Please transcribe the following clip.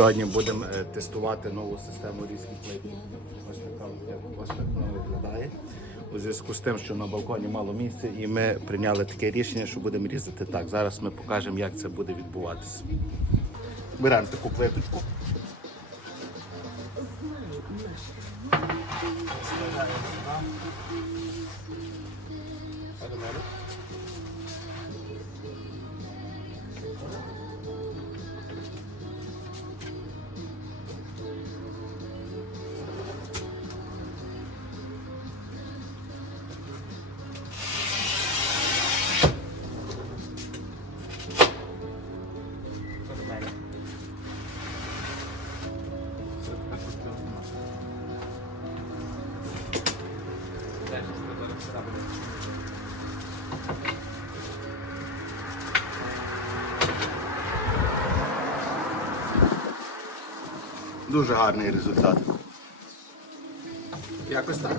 Сьогодні будемо е, тестувати нову систему плитів. Ось така ось так виглядає. У зв'язку з тим, що на балконі мало місця, і ми прийняли таке рішення, що будемо різати так. Зараз ми покажемо, як це буде відбуватися. Беремо таку плиточку. Вставляємо сюди. Дуже гарний результат. Якось так.